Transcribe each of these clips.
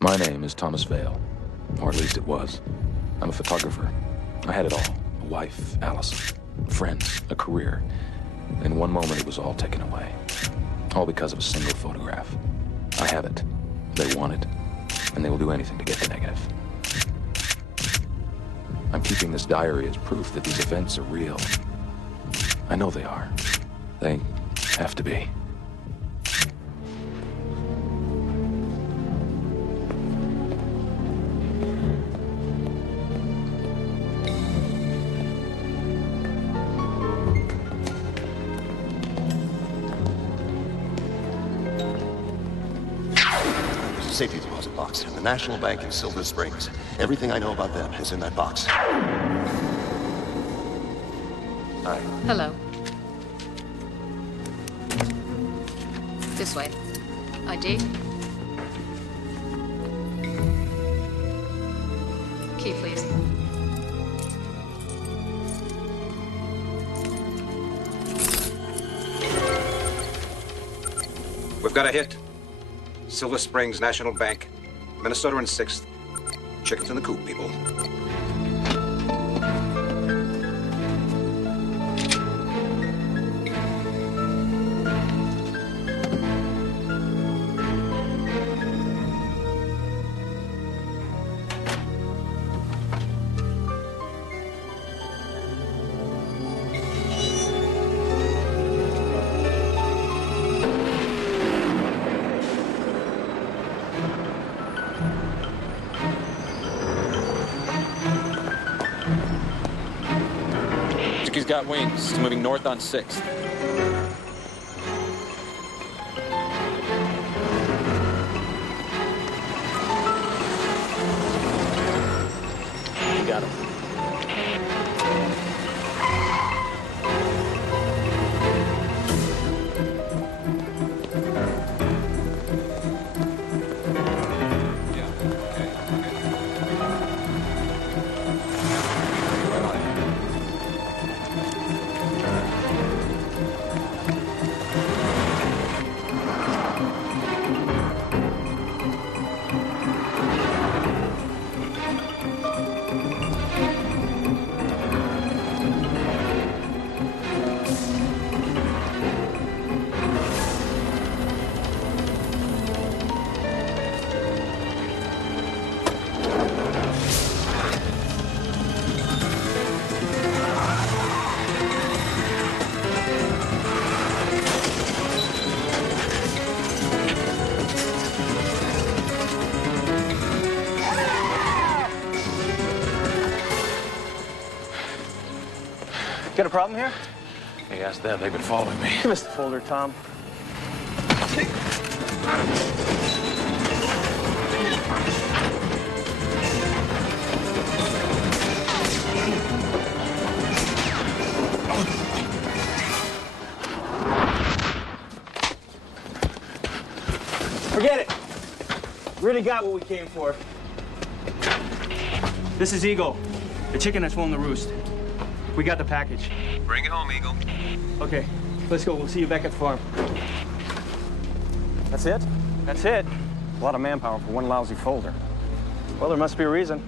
My name is Thomas Vale, or at least it was. I'm a photographer. I had it all. A wife, Allison, friends, a career. In one moment, it was all taken away. All because of a single photograph. I have it. They want it. And they will do anything to get the negative. I'm keeping this diary as proof that these events are real. I know they are. They have to be. Safety deposit box. The National Bank in Silver Springs. Everything I know about them is in that box. Hi. Hello. This way. ID? Key, please. We've got a hit. Silver Springs National Bank, Minnesota and 6th. Chickens in the coop, people. He's got wings. He's moving north on 6th. You got him. Got a problem here? Hey, ask them. They've been following me. Give us the folder, Tom. Forget it. Really got what we came for. This is Eagle, the chicken that's flown the roost. We got the package. Bring it home, Eagle. Okay, let's go. We'll see you back at the farm. That's it? That's it? A lot of manpower for one lousy folder. Well, there must be a reason.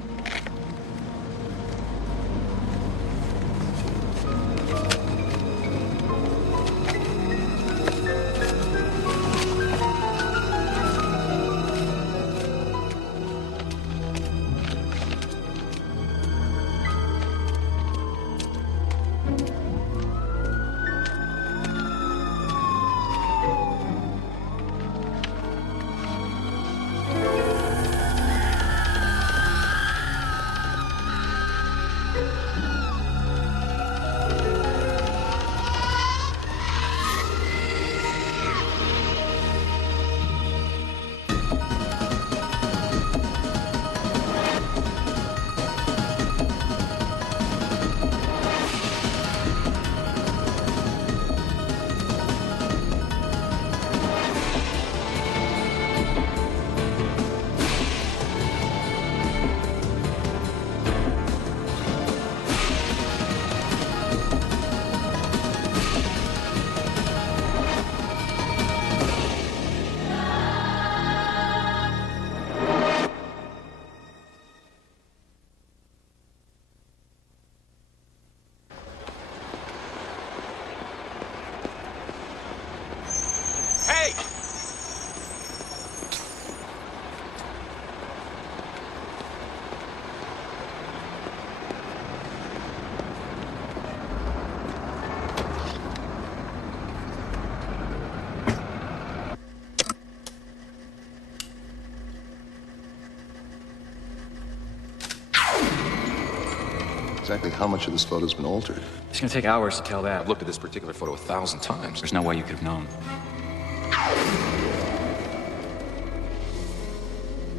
Exactly how much of this photo's been altered? It's gonna take hours to tell that. I've looked at this particular photo 1,000 times. There's no way you could have known.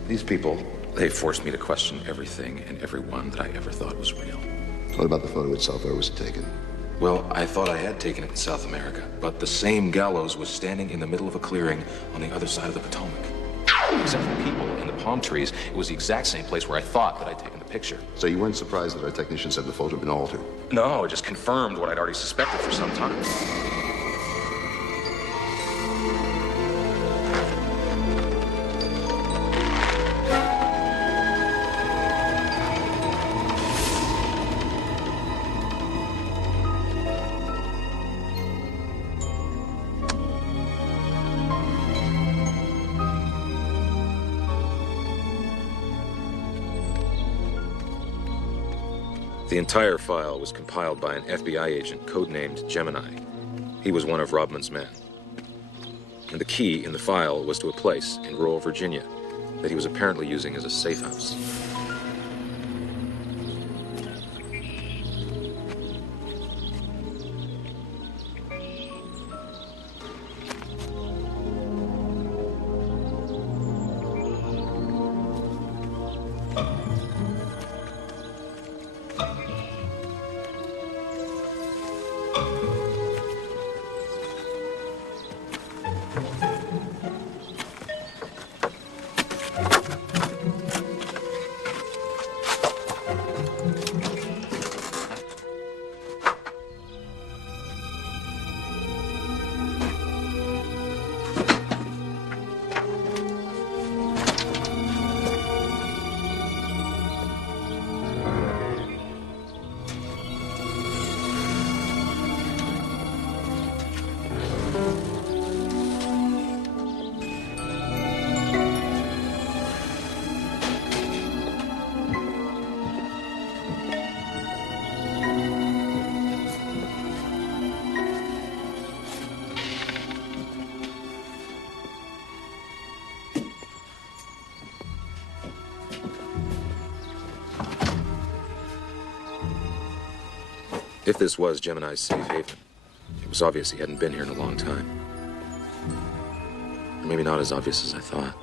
These people, they forced me to question everything and everyone that I ever thought was real. What about the photo itself? Where was it taken? Well, I thought I had taken it in South America, but the same gallows was standing in the middle of a clearing on the other side of the Potomac. Except for the people and the palm trees, it was the exact same place where I thought that I'd taken the picture. So you weren't surprised that our technician said the photo had been altered? No, it just confirmed what I'd already suspected for some time. The entire file was compiled by an FBI agent codenamed Gemini. He was one of Rodman's men. And the key in the file was to a place in rural Virginia that he was apparently using as a safe house. If this was Gemini's safe haven, it was obvious he hadn't been here in a long time. Or maybe not as obvious as I thought.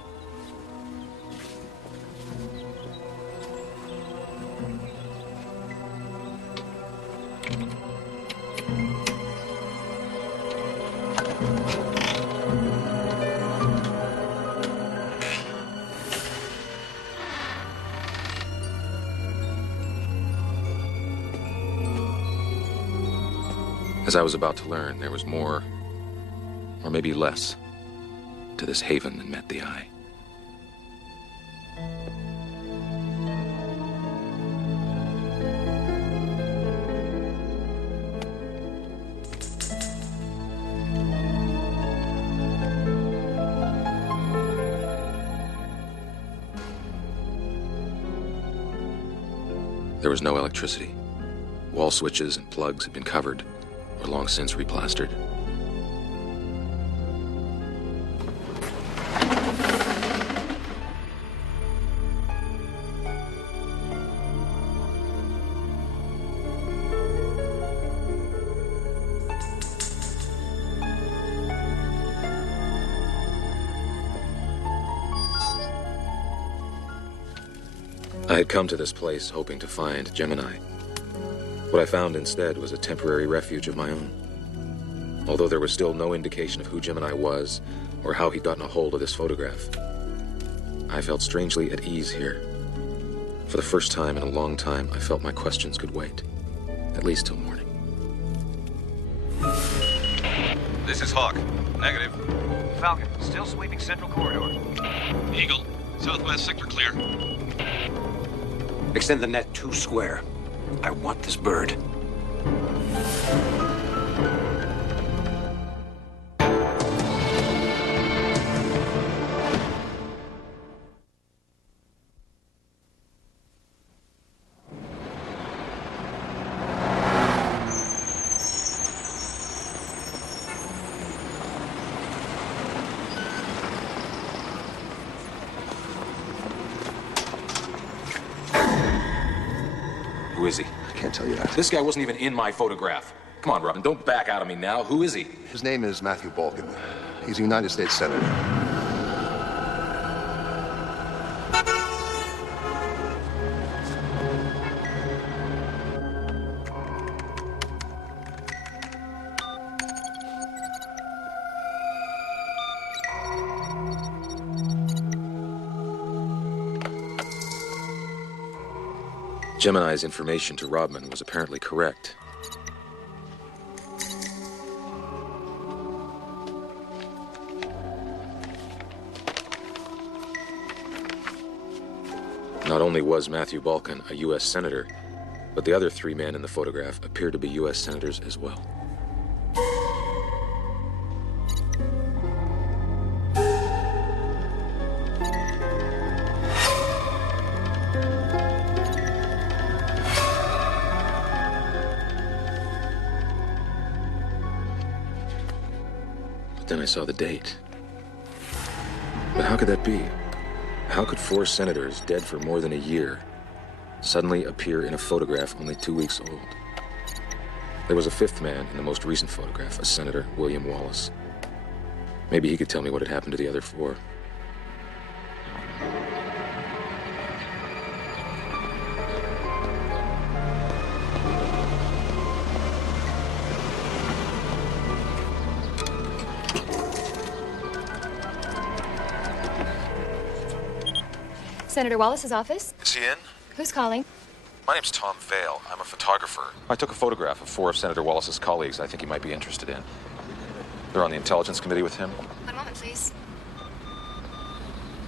As I was about to learn, there was more, or maybe less, to this haven than met the eye. There was no electricity. Wall switches and plugs had been covered, or long since replastered. I had come to this place hoping to find Gemini. What I found instead was a temporary refuge of my own. Although there was still no indication of who Gemini was or how he'd gotten a hold of this photograph, I felt strangely at ease here. For the first time in a long time, I felt my questions could wait, at least till morning. This is Hawk. Negative. Falcon, still sweeping Central Corridor. Eagle. Southwest sector clear. Extend the net 2 square. I want this bird. Who is he? can't tell you that. This guy wasn't even in my photograph. Come on, Robin, don't back out of me now. Who is he? His name is Matthew Balkin. He's a United States Senator. Gemini's information to Rodman was apparently correct. Not only was Matthew Balkin a U.S. Senator, but the other three men in the photograph appear to be U.S. Senators as well. But then I saw the date. But how could that be? How could four senators dead for more than a year suddenly appear in a photograph only 2 weeks old? There was a fifth man in the most recent photograph, a Senator William Wallace. Maybe he could tell me what had happened to the other four. Senator Wallace's office? Is he in? Who's calling? My name's Tom Vale. I'm a photographer. I took a photograph of four of Senator Wallace's colleagues I think he might be interested in. They're on the Intelligence Committee with him. One moment, please.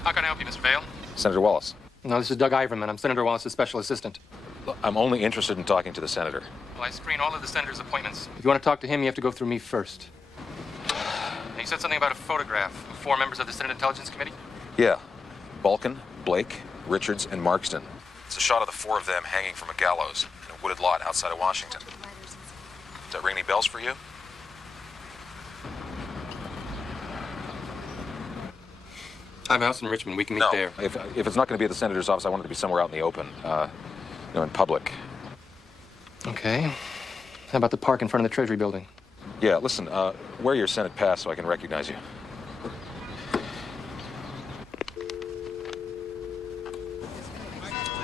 How can I help you, Mr. Vale? Senator Wallace. No, this is Doug Iverman. I'm Senator Wallace's special assistant. Look, I'm only interested in talking to the senator. Well, I screen all of the senator's appointments. If you want to talk to him, you have to go through me first. Now, you said something about a photograph of four members of the Senate Intelligence Committee? Yeah. Balkin, Blake, Richards, and Markston. It's a shot of the four of them hanging from a gallows in a wooded lot outside of Washington. Does that ring any bells for you? I have a house in Richmond. We can meet No. there. If it's not going to be at the senator's office, I want it to be somewhere out in the open, in public. Okay. How about the park in front of the Treasury building? Yeah, listen, wear your Senate pass so I can recognize you.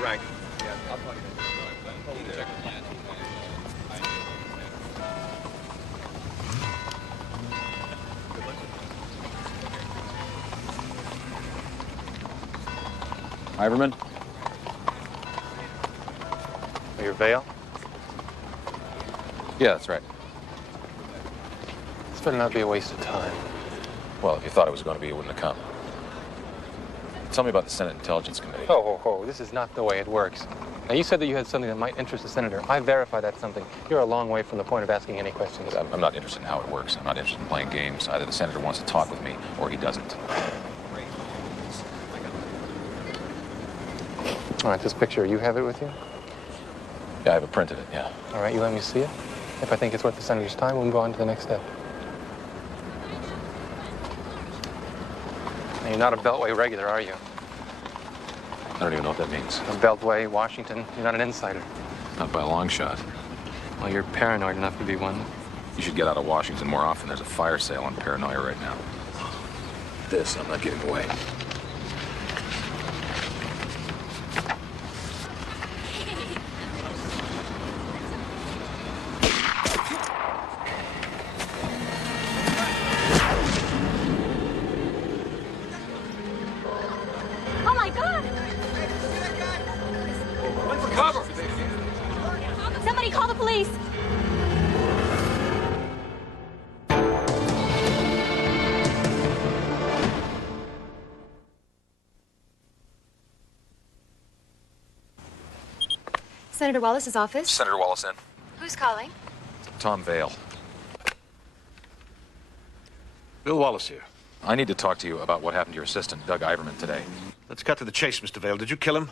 Right. Iverman? Your Vale? Yeah, that's right. This better not be a waste of time. Well, if you thought it was going to be, you wouldn't have come. Tell me about the Senate Intelligence Committee. This is not the way it works. Now, you said that you had something that might interest the senator. I verify that's something. You're a long way from the point of asking any questions. I'm not interested in how it works. I'm not interested in playing games. Either the senator wants to talk with me, or he doesn't. All right, this picture, you have it with you? Yeah, I have printed it, yeah. All right, you let me see it. If I think it's worth the senator's time, we'll go on to the next step. Now, you're not a Beltway regular, are you? I don't even know what that means. A Beltway, Washington, you're not an insider. Not by a long shot. Well, you're paranoid enough to be one. You should get out of Washington more often. There's a fire sale on paranoia right now. This, I'm not giving away. Oh my God! Run for cover! Somebody call the police! Senator Wallace's office? Senator Wallace in. Who's calling? Tom Vale. Bill Wallace here. I need to talk to you about what happened to your assistant, Doug Iverman, today. Let's cut to the chase, Mr. Vale. Did you kill him?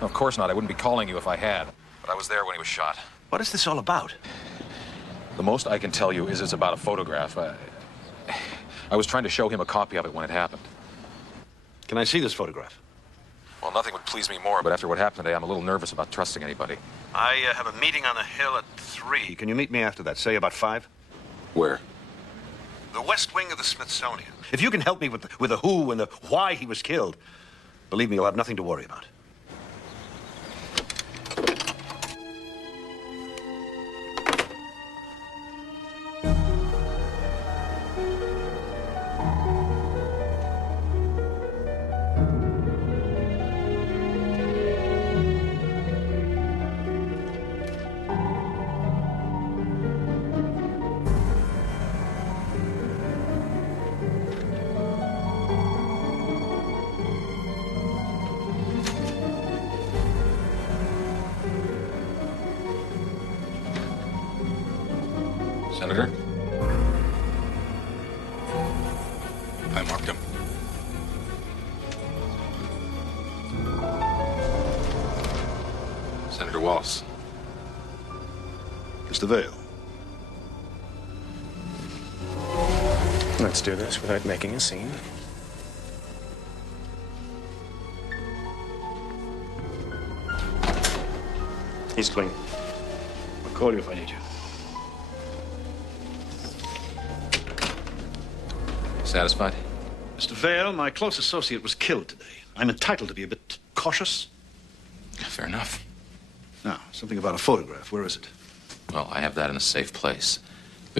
Of course not. I wouldn't be calling you if I had. But I was there when he was shot. What is this all about? The most I can tell you is it's about a photograph. I was trying to show him a copy of it when it happened. Can I see this photograph? Well, nothing would please me more, but after what happened today, I'm a little nervous about trusting anybody. I have a meeting on the Hill at 3. Can you meet me after that? Say about 5? Where? The west wing of the Smithsonian. If you can help me with the who and the why he was killed, believe me, you'll have nothing to worry about. Senator? I marked him. Senator Wallace. Mr. Vale. Let's do this without making a scene. He's clean. I'll call you if I need you. Satisfied? Mr. Vale, my close associate was killed today. I'm entitled to be a bit cautious. Fair enough. Now, something about a photograph. Where is it? Well, I have that in a safe place.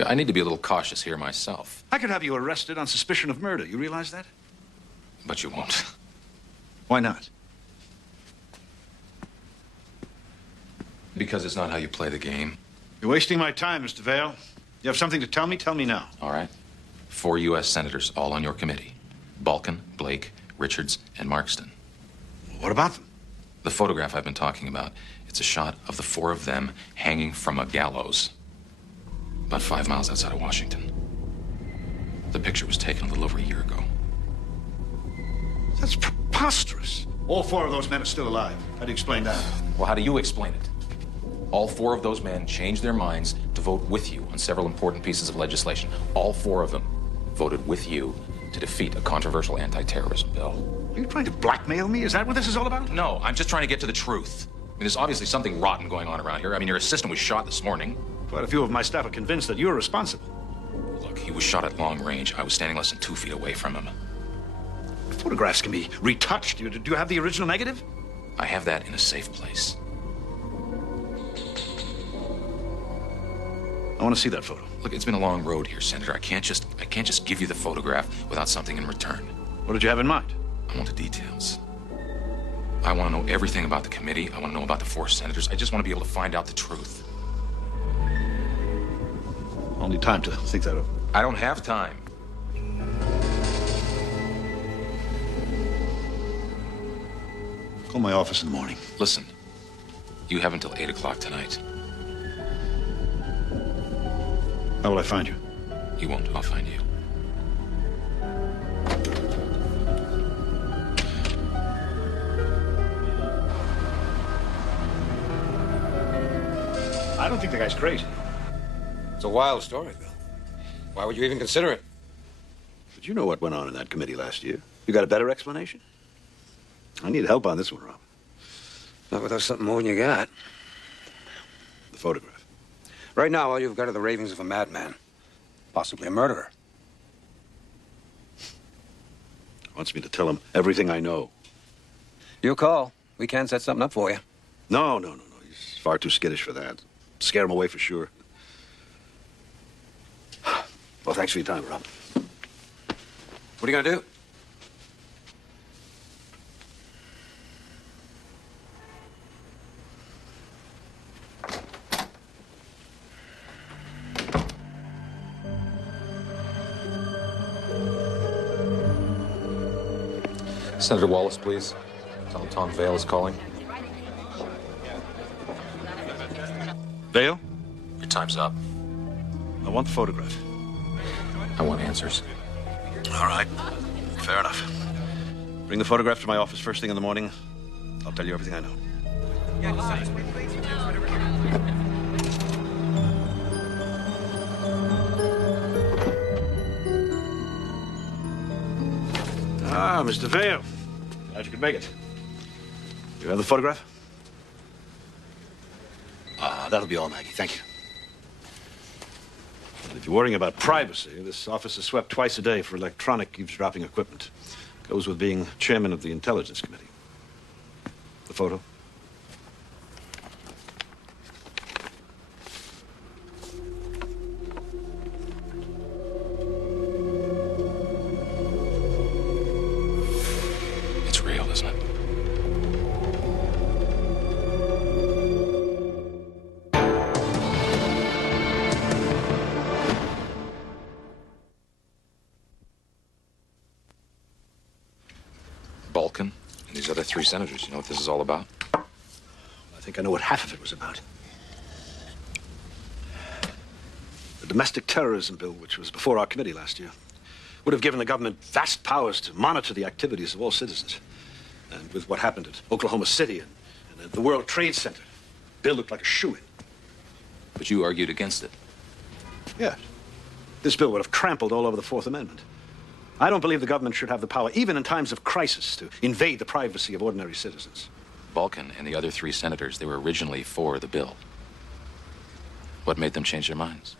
I need to be a little cautious here myself. I could have you arrested on suspicion of murder. You realize that? But you won't. Why not? Because it's not how you play the game. You're wasting my time, Mr. Vale. You have something to tell me? Tell me now. All right? 4 U.S. senators, all on your committee. Balkin, Blake, Richards, and Markston. What about them? The photograph I've been talking about, it's a shot of the 4 of them hanging from a gallows about 5 miles outside of Washington. The picture was taken a little over a year ago. That's preposterous. All 4 of those men are still alive. How do you explain that? Well, how do you explain it? All 4 of those men changed their minds to vote with you on several important pieces of legislation. All 4 of them voted with you to defeat a controversial anti-terrorism bill. Are you trying to blackmail me? Is that what this is all about? No, I'm just trying to get to the truth. I mean, there's obviously something rotten going on around here. I mean, your assistant was shot this morning. Quite a few of my staff are convinced that you're responsible. Look, he was shot at long range. I was standing less than 2 feet away from him. The photographs can be retouched. Do you have the original negative? I have that in a safe place. I want to see that photo. Look, it's been a long road here, Senator. I can't just give you the photograph without something in return. What did you have in mind? I want the details. I want to know everything about the committee. I want to know about the 4 senators. I just want to be able to find out the truth. I'll need time to think that over. I don't have time. Call my office in the morning. Listen, you have until 8 o'clock tonight. How will I find you? You won't. I'll find you. I don't think the guy's crazy. It's a wild story, Bill. Why would you even consider it? But you know what went on in that committee last year. You got a better explanation? I need help on this one, Rob. Not without something more than you got. The photograph. Right now, all you've got are the ravings of a madman. Possibly a murderer. Wants me to tell him everything I know. You call. We can set something up for you. No. He's far too skittish for that. Scare him away for sure. Well, thanks for your time, Rob. What are you gonna do? Senator Wallace, please. Tell him Tom Vale is calling. Vale? Your time's up. I want the photograph. I want answers. All right. Fair enough. Bring the photograph to my office first thing in the morning. I'll tell you everything I know. Ah, Mr. Vale. Glad you could make it. You have the photograph? That'll be all, Maggie. Thank you. And if you're worrying about privacy, this office is swept twice a day for electronic eavesdropping equipment. Goes with being chairman of the Intelligence Committee. The photo? It's real, isn't it? Balkan and these other 3 senators, you know what this is all about? I think I know what half of it was about. The domestic terrorism bill, which was before our committee last year, would have given the government vast powers to monitor the activities of all citizens. And with what happened at Oklahoma City and at the World Trade Center, the bill looked like a shoo-in. But you argued against it. Yes. This bill would have trampled all over the Fourth Amendment. I don't believe the government should have the power, even in times of crisis, to invade the privacy of ordinary citizens. Balkan and the other 3 senators, they were originally for the bill. What made them change their minds?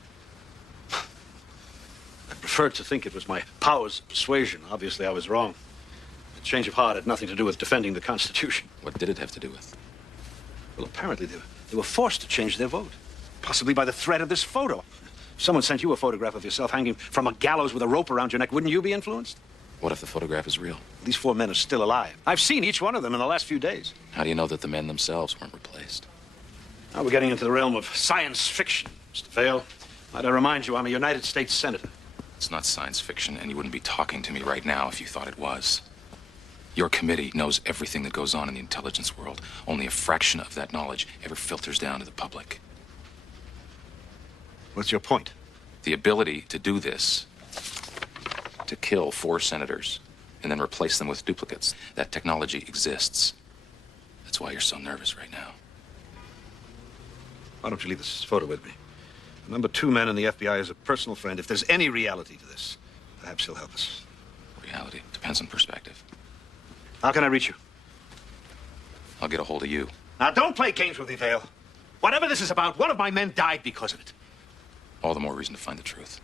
I preferred to think it was my powers of persuasion. Obviously, I was wrong. The change of heart had nothing to do with defending the Constitution. What did it have to do with? Well, apparently they were forced to change their vote. Possibly by the threat of this photo. If someone sent you a photograph of yourself hanging from a gallows with a rope around your neck, wouldn't you be influenced? What if the photograph is real? These 4 men are still alive. I've seen each one of them in the last few days. How do you know that the men themselves weren't replaced? Now we're getting into the realm of science fiction, Mr. Vail. Might I remind you, I'm a United States Senator. It's not science fiction, and you wouldn't be talking to me right now if you thought it was. Your committee knows everything that goes on in the intelligence world. Only a fraction of that knowledge ever filters down to the public. What's your point? The ability to do this, to kill 4 senators and then replace them with duplicates. That technology exists. That's why you're so nervous right now. Why don't you leave this photo with me? The number 2 man in the FBI is a personal friend. If there's any reality to this, perhaps he'll help us. Reality depends on perspective. How can I reach you? I'll get a hold of you. Now, don't play games with me, Vail. Whatever this is about, one of my men died because of it. All the more reason to find the truth.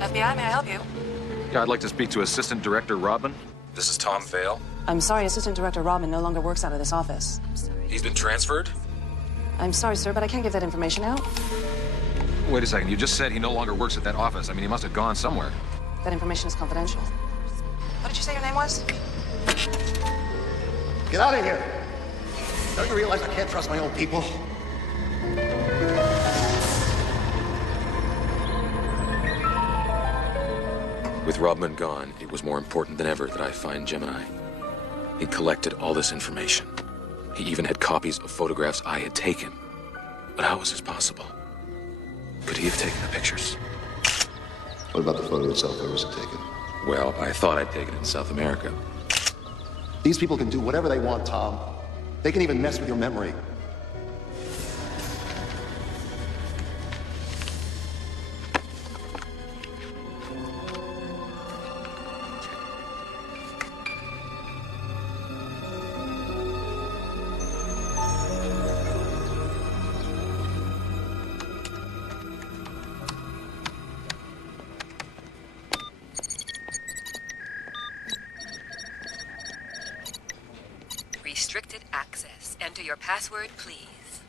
FBI, may I help you? Yeah, I'd like to speak to Assistant Director Rodman. This is Tom Vail. I'm sorry, Assistant Director Rodman no longer works out of this office. He's been transferred? I'm sorry, sir, but I can't give that information out. Wait a second, you just said he no longer works at that office. I mean, he must have gone somewhere. That information is confidential. What did you say your name was? Get out of here! Don't you realize I can't trust my own people? With Rodman gone, it was more important than ever that I find Gemini. He collected all this information. He even had copies of photographs I had taken. But how was this possible? Could he have taken the pictures? What about the photo itself? Where was it taken? Well, I thought I'd taken it in South America. These people can do whatever they want, Tom. They can even mess with your memory. Restricted access. Enter your password, please.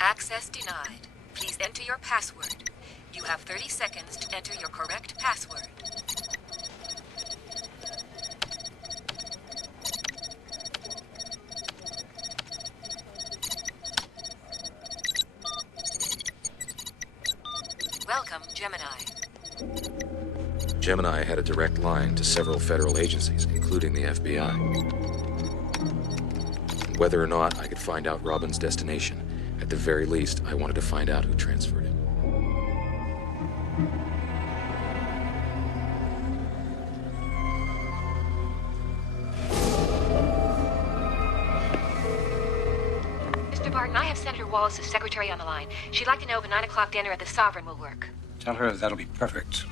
Access denied. Please enter your password. You have 30 seconds to enter your correct password. Welcome, Gemini. Gemini had a direct line to several federal agencies, including the FBI. Whether or not I could find out Robin's destination, at the very least, I wanted to find out who transferred it. Mr. Barton, I have Senator Wallace's secretary on the line. She'd like to know if a 9 o'clock dinner at the Sovereign will work. Tell her that'll be perfect.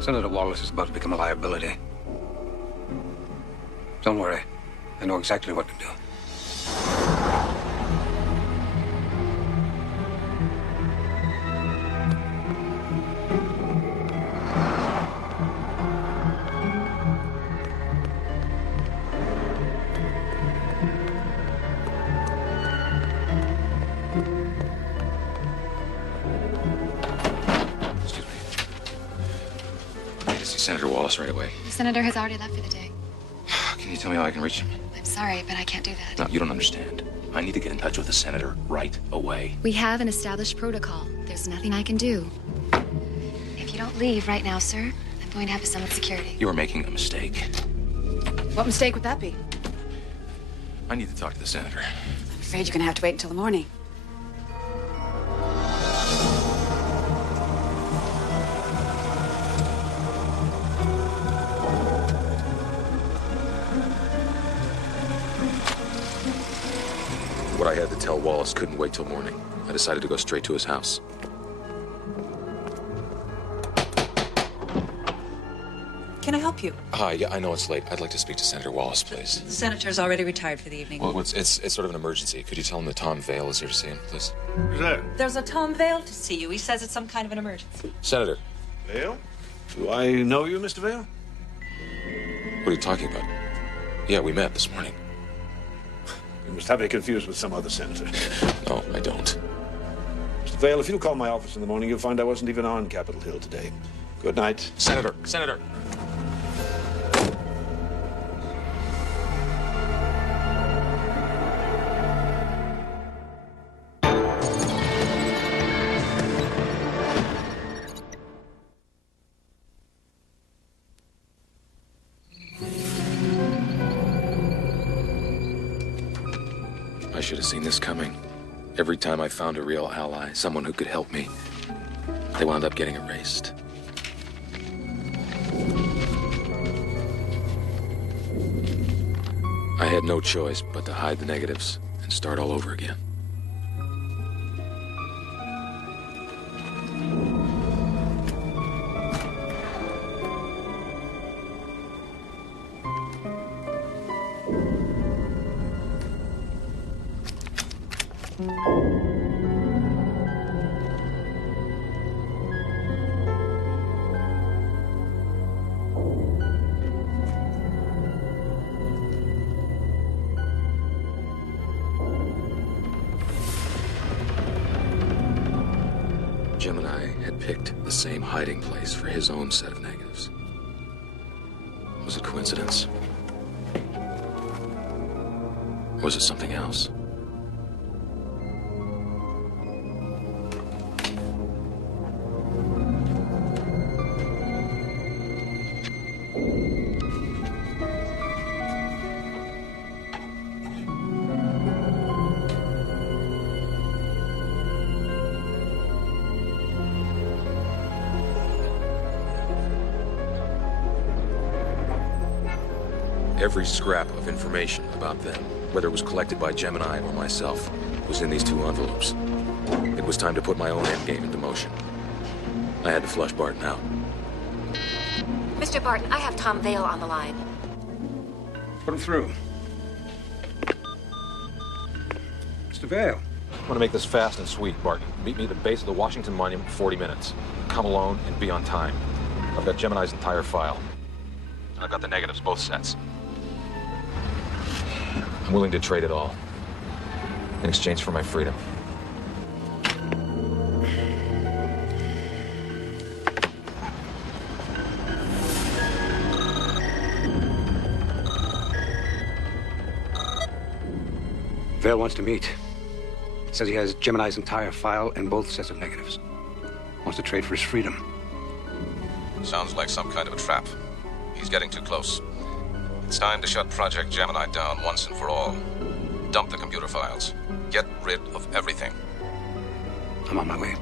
Senator Wallace is about to become a liability. Don't worry. I know exactly what to do. Senator Wallace right away. The senator has already left for the day. Can you tell me how I can reach him? I'm sorry, but I can't do that. No, you don't understand. I need to get in touch with the senator right away. We have an established protocol. There's nothing I can do. If you don't leave right now, sir, I'm going to have to summon security. You are making a mistake. What mistake would that be? I need to talk to the senator. I'm afraid you're gonna have to wait until the morning. What I had to tell Wallace couldn't wait till morning. I decided to go straight to his house. Can I help you? Hi, yeah, I know it's late. I'd like to speak to Senator Wallace, please. The senator's already retired for the evening. Well, it's sort of an emergency. Could you tell him that Tom Vale is here to see him, please? Who's that? There's a Tom Vale to see you. He says it's some kind of an emergency. Senator. Vale? Do I know you, Mr. Vale? What are you talking about? Yeah, we met this morning. You must have me confused with some other senator. No, I don't. Mr. Vale, if you'll call my office in the morning, you'll find I wasn't even on Capitol Hill today. Good night. Senator! Senator! I should have seen this coming. Every time I found a real ally, someone who could help me, they wound up getting erased. I had no choice but to hide the negatives and start all over again. Gemini had picked the same hiding place for his own set of negatives. Was it coincidence? Or was it something else? Every scrap of information about them, whether it was collected by Gemini or myself, was in these two envelopes. It was time to put my own endgame into motion. I had to flush Barton out. Mr. Barton, I have Tom Vale on the line. Put him through. Mr. Vale. I want to make this fast and sweet, Barton. Meet me at the base of the Washington Monument in 40 minutes. Come alone and be on time. I've got Gemini's entire file. And I've got the negatives, both sets. I'm willing to trade it all in exchange for my freedom. Vale wants to meet. Says he has Gemini's entire file and both sets of negatives. Wants to trade for his freedom. Sounds like some kind of a trap. He's getting too close. It's time to shut Project Gemini down once and for all. Dump the computer files. Get rid of everything. I'm on my way.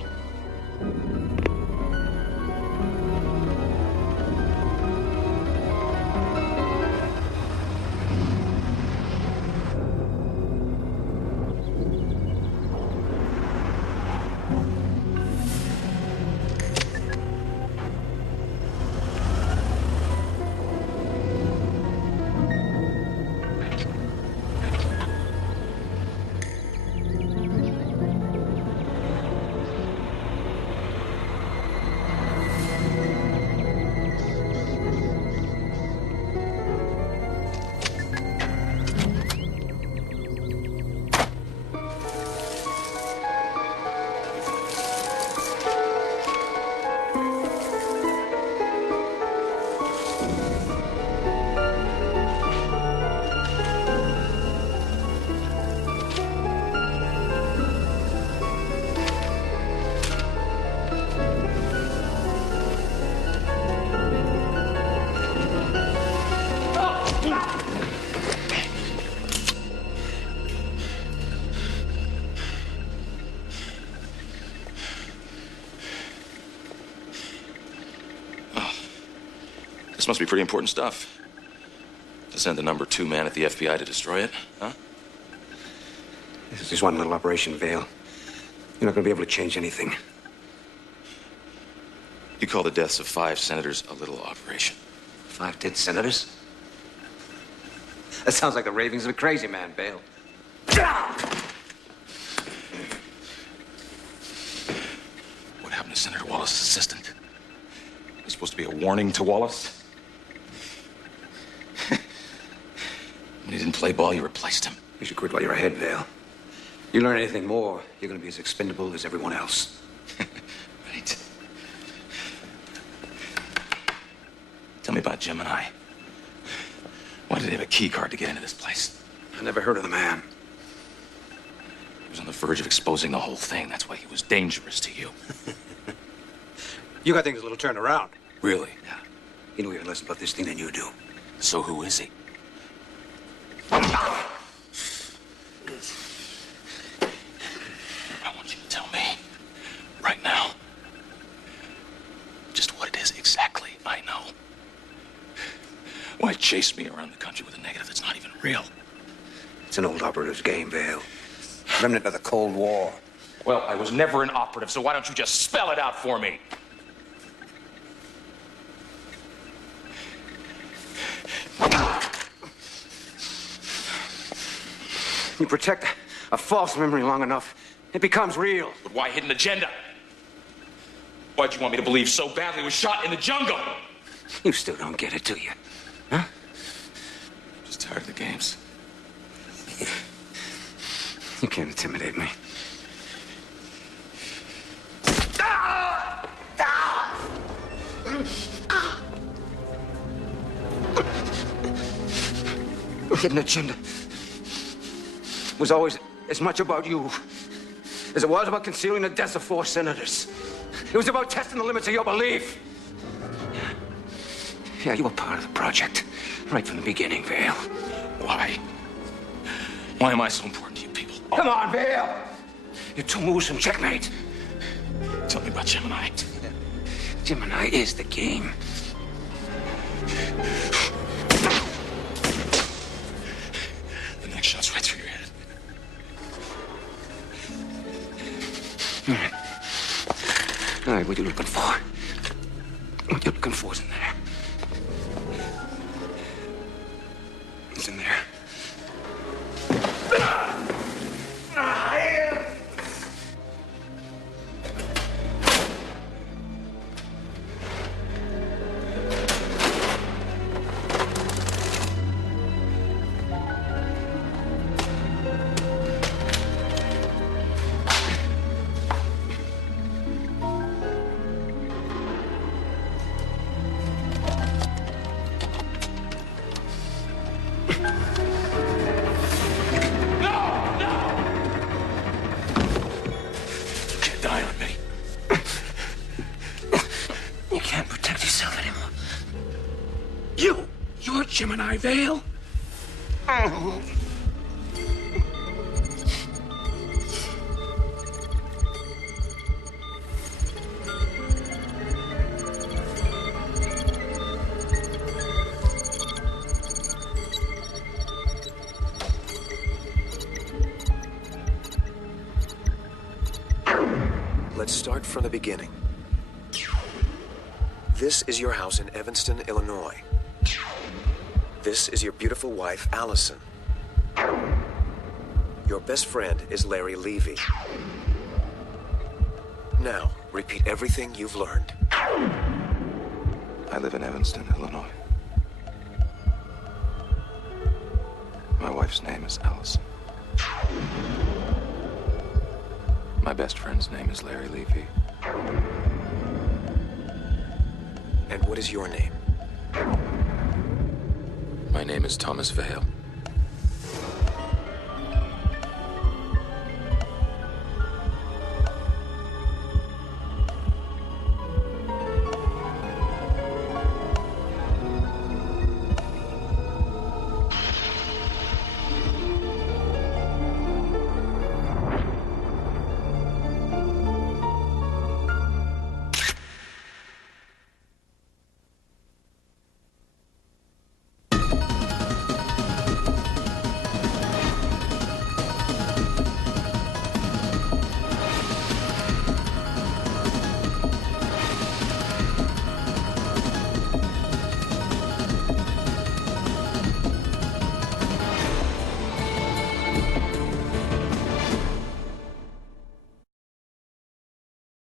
This must be pretty important stuff. To send the number 2 man at the FBI to destroy it, huh? This is just one little operation, Vale. You're not going to be able to change anything. You call the deaths of 5 senators a little operation. 5 dead senators? That sounds like the ravings of a crazy man, Vale. What happened to Senator Wallace's assistant? It was supposed to be a warning to Wallace? When he didn't play ball, you replaced him. You should quit while you're ahead, Vale. You learn anything more, you're going to be as expendable as everyone else. Right. Tell me about Gemini. Why did he have a key card to get into this place? I never heard of the man. He was on the verge of exposing the whole thing. That's why he was dangerous to you. You got things a little turned around. Really? Yeah. He knew even less about this thing than you do. So who is he? I want you to tell me, right now, just what it is exactly I know. Why chase me around the country with a negative that's not even real? It's an old operative's game, Vale. Remnant of the Cold War. Well, I was never an operative, so why don't you just spell it out for me? You protect a false memory long enough, it becomes real. But why hidden agenda? Why'd you want me to believe so badly was shot in the jungle? You still don't get it, do you? Huh? I'm just tired of the games. You can't intimidate me. Hidden agenda was always as much about you as it was about concealing the deaths of 4 senators. It was about testing the limits of your belief. Yeah, you were part of the project right from the beginning, Vale. Why? Why am I so important to you people? Come on, Vale! You're 2 moves from checkmate. Tell me about Gemini. Gemini is the game. The next shot's right through your head. All right. All right, what you looking for? What you looking for is in there. It's in there. No! Gemini Vale? Let's start from the beginning. This is your house in Evanston, Illinois. This is your beautiful wife, Allison. Your best friend is Larry Levy. Now, repeat everything you've learned. I live in Evanston, Illinois. My wife's name is Allison. My best friend's name is Larry Levy. And what is your name? My name is Thomas Vale.